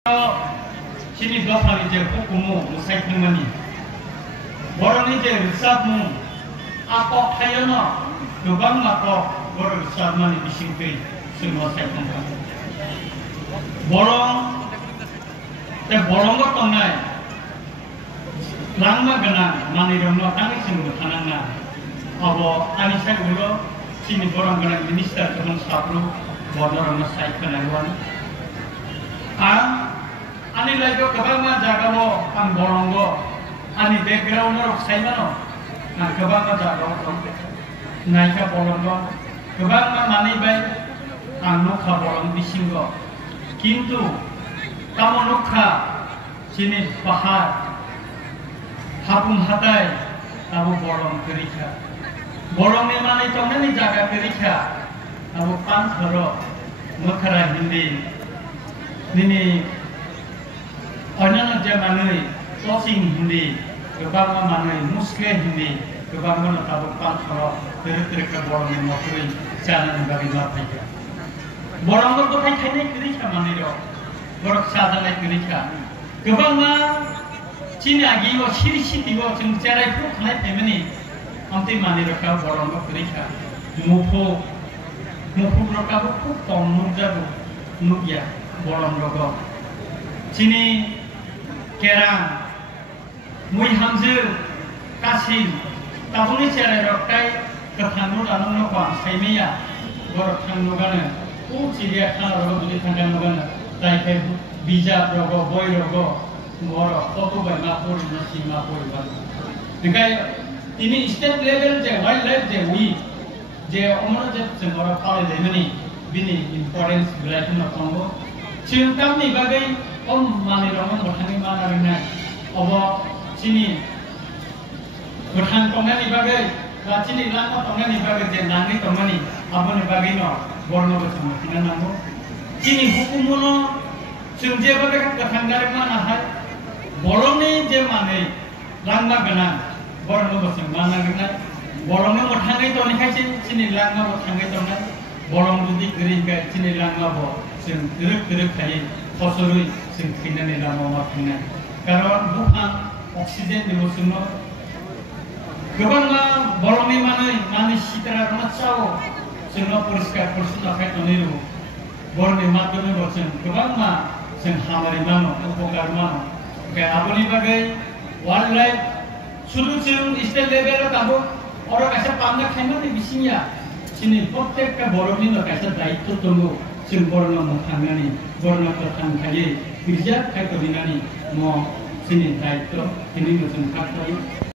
Sini dofani je hukumu musai tengmani. Boroni je risabmu akok hayana gobang akok bor risabmani bisingkei semua sai tengmani. Borong ko tongai langma ganang mani romno tangi singgu tananga. Abo anisai ulo sini borong ganang minister teman sapru borong sai kenaiwan. Ani lagi kebangga jaga lo ang borongo, ani background lo saya mana, nah kebangga jaga lo, naika borongo, kebangga mani baik, ang nukha borong bisinggo, kintu kamu nukha sini bahar, hapung hatai, abu borong kerika, borong ni mani tong ni jaga kerika, abu pan thoro, nukara hindi, nini Orang zaman closing Hindi, kebangga mana Muslim Hindi, kebangga mana tahu kalau terus borong yang mau jalan bagi mereka. Borong itu kan kayaknya kerja mana dia, borong sahaja kerja. Kebangga Cina gini, siri tiga, cara itu kan family, nanti mana dia kau borong itu kerja. Mupu mereka itu pun nukya borong itu. Cini Kerang, mui hamzir, kasih, tabungi cara rokai ketangguh dalam nopang, saya borok tangguh kana, cilia kana rogo beli tangguh kana, tapi bija rogo, boy rogo, borok, foto by mapur, nasi mapur ban. Dengan ini state level je, wildlife je, je umur je, borok kali lemani, bini importance berarti nopanggo, cinta ni bagai mani ramon berhani mana renai, obo sini berhani tongani bagai, sini lama tongani bagai jenangi tongani, apa ni bagai no, borno bersama tina namu, sini hukum mono, sunje bagai ketanggar mana hai, borong ni je mana, lama gana, borno bersama mana renai, borong ni berhani tongani kai sini lama berhani tongani, borong budi kering kai sini lama bo, sen teruk kai. Kosorui singkina ni lama makina. Karena bukan oksigen di musim lo. Kebangga borong mana sitera rumah cawo. Semua puriskar pursuta kai toniru. Borong matu ni bosen. Kebangga sen hamari mano, upokar mano. Kayak apa ni bagai wildlife. Sudu state level tahu orang kasih pandak kena ni bisinya. Sini protek ke borong ni lo kasih daito tunggu. Sing borno mo tangani borno ko tangkali kirja kai ko dinani mo sini daito ini mo sing